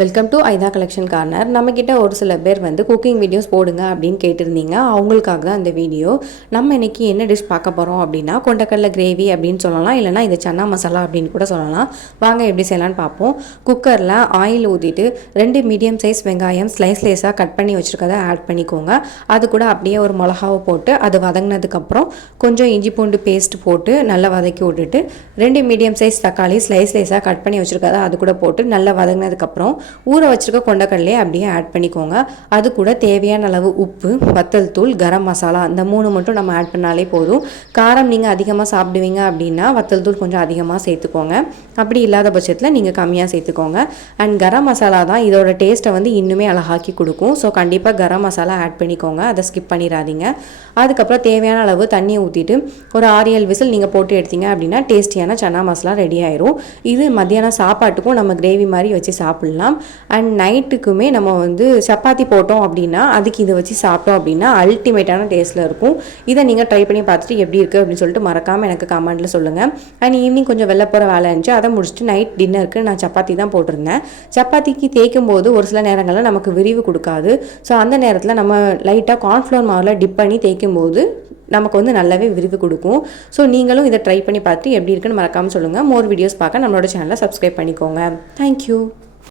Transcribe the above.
Welcome to ஐதா collection corner. நம்மக்கிட்ட ஒரு சில பேர் வந்து குக்கிங் வீடியோஸ் போடுங்க அப்படின்னு கேட்டிருந்தீங்க. அவங்களுக்காக தான் இந்த வீடியோ. நம்ம இன்றைக்கி என்ன டிஷ் பார்க்க போகிறோம் அப்படின்னா கொண்டக்கடலை கிரேவி அப்படின்னு சொல்லலாம், இல்லைனா இது சன்னா மசாலா அப்படின்னு கூட சொல்லலாம். வாங்க எப்படி செய்யலான்னு பார்ப்போம். குக்கரில் ஆயில் ஊற்றிட்டு 2 மீடியம் சைஸ் வெங்காயம் ஸ்லைஸாக கட் பண்ணி வச்சுருக்கதை ஆட் பண்ணிக்கோங்க. அது கூட அப்படியே ஒரு மிளகாவை போட்டு அது வதங்கினதுக்கப்புறம் கொஞ்சம் இஞ்சி பூண்டு பேஸ்ட் போட்டு நல்லா வதக்கி விட்டுட்டு 2 மீடியம் சைஸ் தக்காளி ஸ்லைஸாக கட் பண்ணி வச்சுருக்கதை அது கூட போட்டு நல்லா வதங்கினதுக்கப்புறம் ஊற வச்சிருக்க கொண்டக்கடலையே அப்படியே ஆட் பண்ணிக்கோங்க. அது கூட தேவையான அளவு உப்பு, வத்தல் தூள், கரம் மசாலா இந்த 3 மட்டும் நம்ம ஆட் பண்ணாலே போதும். காரம் நீங்கள் அதிகமாக சாப்பிடுவீங்க அப்படின்னா வத்தல் தூள் கொஞ்சம் அதிகமாக சேர்த்துக்கோங்க. அப்படி இல்லாத பட்சத்தில் நீங்கள் கம்மியாக சேர்த்துக்கோங்க. அண்ட் கரம் மசாலா தான் இதோட டேஸ்ட்டை வந்து இன்னுமே அழகாக்கி கொடுக்கும். ஸோ கண்டிப்பாக கரம் மசாலா ஆட் பண்ணிக்கோங்க, அதை ஸ்கிப் பண்ணிடாதீங்க. அதுக்கப்புறம் தேவையான அளவு தண்ணியை ஊற்றிட்டு ஒரு 6-7 விசில் நீங்கள் போட்டு எடுத்தீங்க அப்படின்னா டேஸ்டியான சன்னா மசாலா ரெடி ஆயிரும். இது மத்தியானம் சாப்பாட்டுக்கும் நம்ம கிரேவி மாதிரி வச்சு சாப்பிட்லாம். அண்ட் நைட்டுக்குமே நம்ம வந்து சப்பாத்தி போட்டோம் அப்படின்னா அதுக்கு இதை வச்சு சாப்பிட்டோம் அப்படின்னா அல்டிமேட்டான டேஸ்ட்டில் இருக்கும். இதை நீங்கள் ட்ரை பண்ணி பார்த்துட்டு எப்படி இருக்குது அப்படின்னு சொல்லிட்டு மறக்காமல் எனக்கு கமெண்ட்டில் சொல்லுங்கள். அண்ட் ஈவினிங் கொஞ்சம் வெளில போகிற வேலை இருந்துச்சு, அதை முடிச்சுட்டு நைட் டின்னருக்கு நான் சப்பாத்தி தான் போட்டிருந்தேன். சப்பாத்திக்கு தேய்க்கும் போது ஒரு சில நேரங்களில் நமக்கு விரிவு கொடுக்காது. ஸோ அந்த நேரத்தில் நம்ம லைட்டாக கார்ன்ஃப்ளவர் மாவில் டிப் பண்ணி தேய்க்கும் போது நமக்கு வந்து நல்லாவே விரிவு கொடுக்கும். ஸோ நீங்களும் இதை ட்ரை பண்ணி பார்த்துட்டு எப்படி இருக்குன்னு மறக்காமல் சொல்லுங்கள். மோர் வீடியோஸ் பார்க்க நம்மளோட சேனலை சப்ஸ்கிரைப் பண்ணிக்கோங்க. தேங்க்யூ.